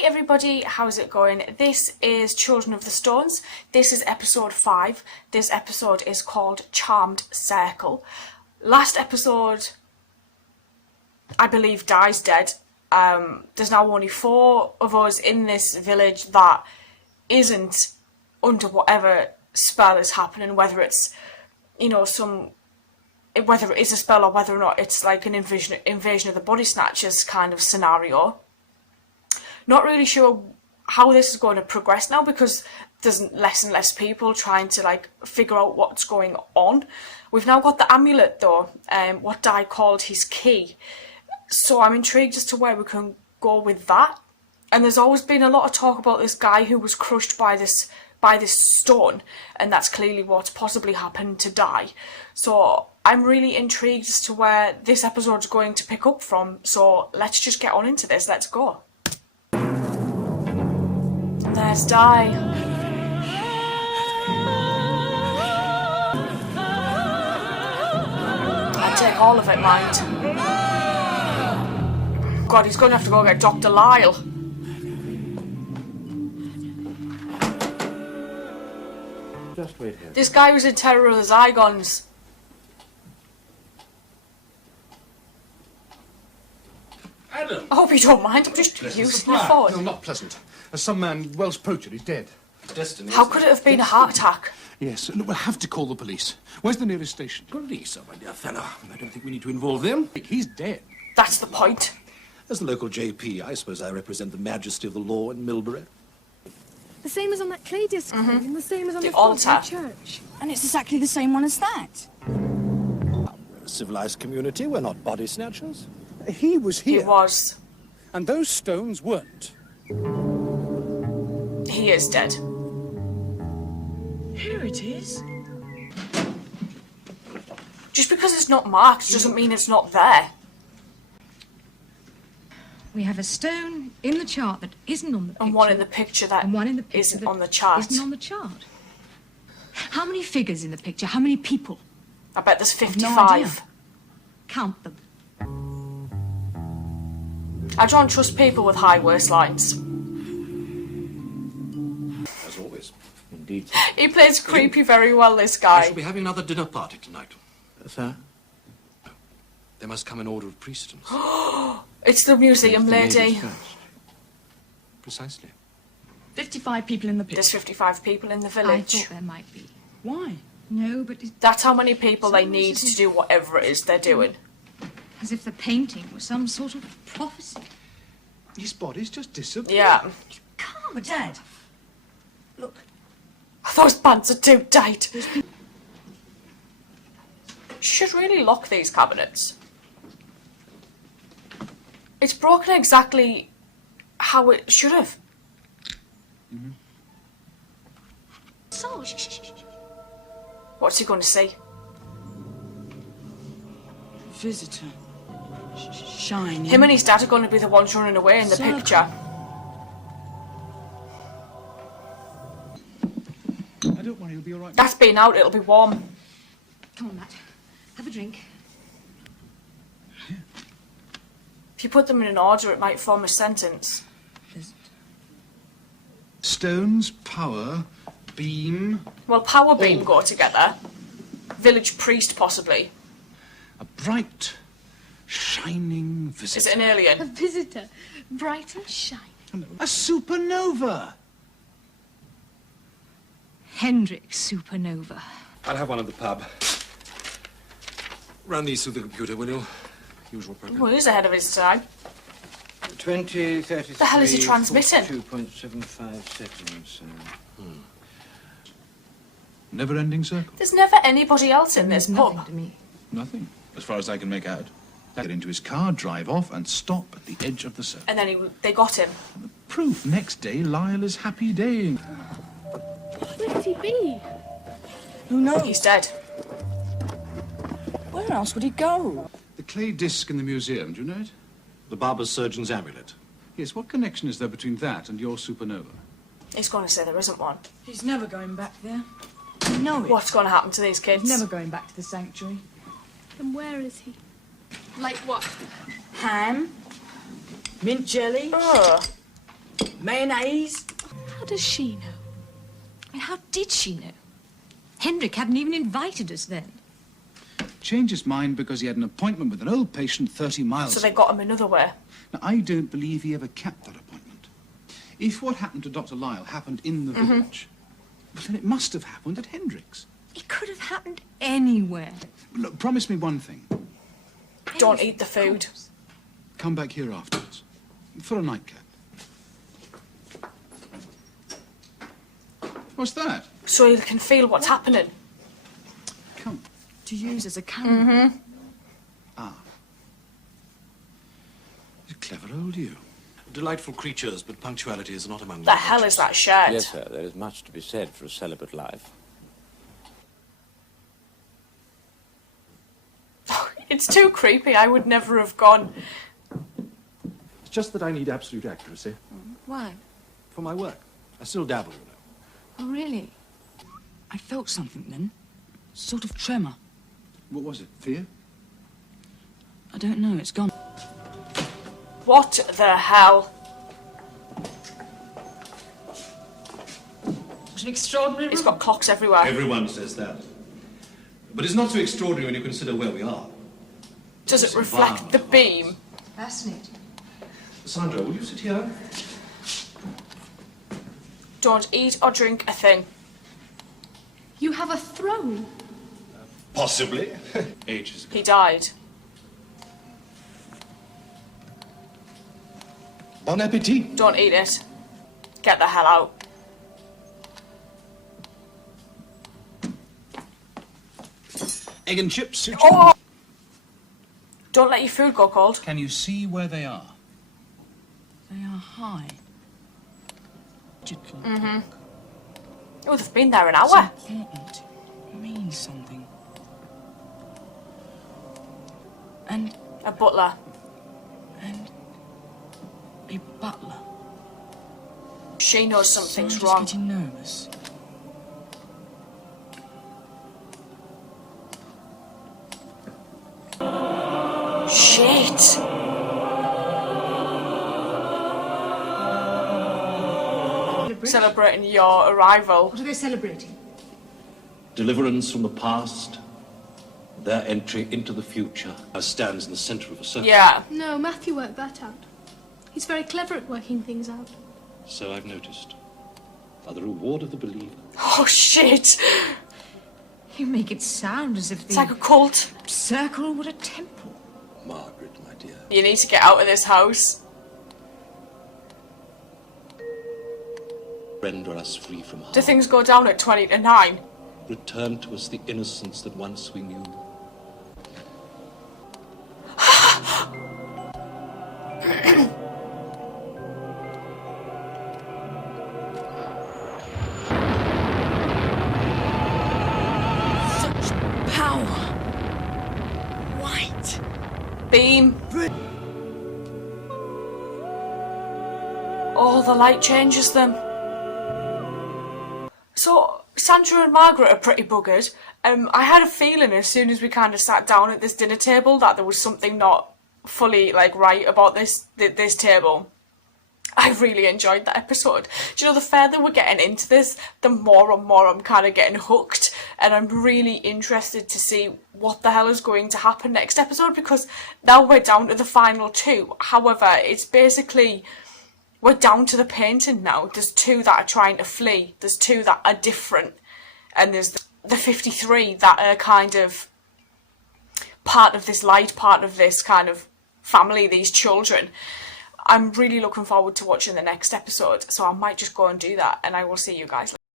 Hey everybody, how's it going? This is Children of the Stones. This is episode 5. This episode is called Charmed Circle. Last episode, I believe, Di's dead. There's now only 4 of us in this village that isn't under whatever spell is happening, whether it's, whether it is a spell or whether or not it's like an invasion of the body snatchers kind of scenario. Not really sure how this is going to progress now because there's less and less people trying to figure out what's going on. We've now got the amulet though, what Di called his key. So I'm intrigued as to where we can go with that. And there's always been a lot of talk about this guy who was crushed by this stone, and that's clearly what's possibly happened to Di. So I'm really intrigued as to where this episode's going to pick up from. So let's just get on into this. Let's go. There's Di. I'd take all of it, mind. God, he's going to have to go get Dr. Lyle. Just wait here. This guy was in Terror of the Zygons. Adam! I hope you don't mind, I'm just using your phone. No, not pleasant. Some man, Welsh poacher, he's dead. Destiny. How could it have been a heart attack? Yes, look, we'll have to call the police. Where's the nearest station? Police, oh my dear fellow. I don't think we need to involve them. He's dead. That's the point. As the local JP, I suppose I represent the majesty of the law in Milbury. The same as on that clay disc, and the same as on The the front altar. of the church. And it's exactly the same one as that. We're a civilized community, we're not body snatchers. He was He here. was. And those stones weren't. He is dead. Here it is. Just because it's not marked doesn't mean it's not there. We have a stone in the chart that isn't on the picture. And one in the picture that and one in the picture isn't that on the chart. Isn't on the chart. How many figures in the picture? How many people? I bet there's I've no 55. idea. Count them. I don't trust people with high waistlines. As always. Indeed. He plays creepy very well, this I guy. shall be having another dinner party tonight. Sir? They must come in order of precedence. It's the museum lady. Precisely. 55 people in the picture. There's 55 people in the I village. thought there might be. Why? No, but it's That's how many people they need to do whatever it is they're doing. as if the painting was some sort of prophecy. His body's just disappeared. Yeah. Come on, Dad. Look, Those pants are too tight. Should really lock these cabinets. It's broken exactly how it should have. so, shh, shh, shh, shh. What's he going to see? Visitor. Shining. Him and his dad are going to be the ones running away in the Circle. picture. I don't worry, he'll be all right. That's been out, it'll be warm. Come on, Matt. Have a drink. If you put them in an order, it might form a sentence. Stones, power, beam, Well, power beam go together. Village priest, possibly. a bright, shining Is visitor. it an alien? A visitor. Bright and shining. A supernova. Hendrik Supernova. I'll have one at the pub. Run these through the computer, will you? Usual program. Well, he's ahead of his time. 20, 33, The hell is he transmitting? 2.75 seconds. Never-ending circle. There's never anybody else in this Nothing pub. to me. Nothing, as far as I can make out. Get into his car, drive off, and stop at the edge of the circle. And then they got him. Proof next day Lyle is happy daying. Where could he be? Who knows? He's dead. Where else would he go? The clay disc in the museum, do you know it? The barber's surgeon's amulet. Yes, what connection is there between that and your supernova? He's going to say there isn't one. He's never going back there. You know it. What's going to happen to these kids? He's never going back to the sanctuary. And where is he? Like what? Ham, mint jelly, Ugh. Mayonnaise? How does she know? And how did she know? Hendrik hadn't even invited us then. Changed his mind because he had an appointment with an old patient 30 miles So they got him another way. Now, I don't believe he ever kept that appointment. If what happened to Dr. Lyle happened in the village, well, then it must have happened at Hendrik's. It could have happened anywhere. Look, promise me one thing. Don't eat the food. Come back here afterwards. For a nightcap. What's that? So you can feel what's happening. Come. To use as a camera. Ah. You clever old you. Delightful creatures, but punctuality is not among The them. hell is that shirt? Yes, sir, there is much to be said for a celibate life. It's too creepy. I would never have gone. It's just that I need absolute accuracy Why? for my work. I still dabble, you know. Oh, really? I felt something then. Sort of tremor. What was it? Fear? I don't know, it's gone. What the hell? It's an extraordinary It's got clocks everywhere. Everyone says that. But it's not so extraordinary when you consider where we are. Does it reflect the beam? Fascinating. Sandra, will you sit here? Don't eat or drink a thing. You have a throne. Possibly. Ages ago. He died. Bon appetit. Don't eat it. Get the hell out. Egg and chips? Oh! Don't let your food go cold. Can you see where they are? They are high. Digital. Oh, they've been there an It's hour. important. It means something. And A butler. a butler. She knows So I'm something's just wrong. getting nervous. Shit! Celebrating your arrival. What are they celebrating? Deliverance from the past, their entry into the future, stands in the center of a circle. Yeah. No, Matthew worked that out. He's very clever at working things out. So I've noticed. Are the reward of the believer. Oh shit! You make it sound as if It's the like a cult. circle were a temple. Margaret, my dear. You need to get out of this house. Render us free from harm. Do things go down at 20 to 9? Return to us the innocence that once we knew. Such power. White. Beam. Oh, the light changes them. So, Sandra and Margaret are pretty buggered. I had a feeling as soon as we kind of sat down at this dinner table that there was something not fully right about this table. I really enjoyed that episode. Do you know, the further we're getting into this, the more and more I'm kind of getting hooked, and I'm really interested to see what the hell is going to happen next episode, because now we're down to the final two. However, it's basically, we're down to the painting now. There's two that are trying to flee, there's two that are different, and there's the 53 that are kind of part of this light, part of this kind of family, these children. I'm really looking forward to watching the next episode, so I might just go and do that, and I will see you guys later.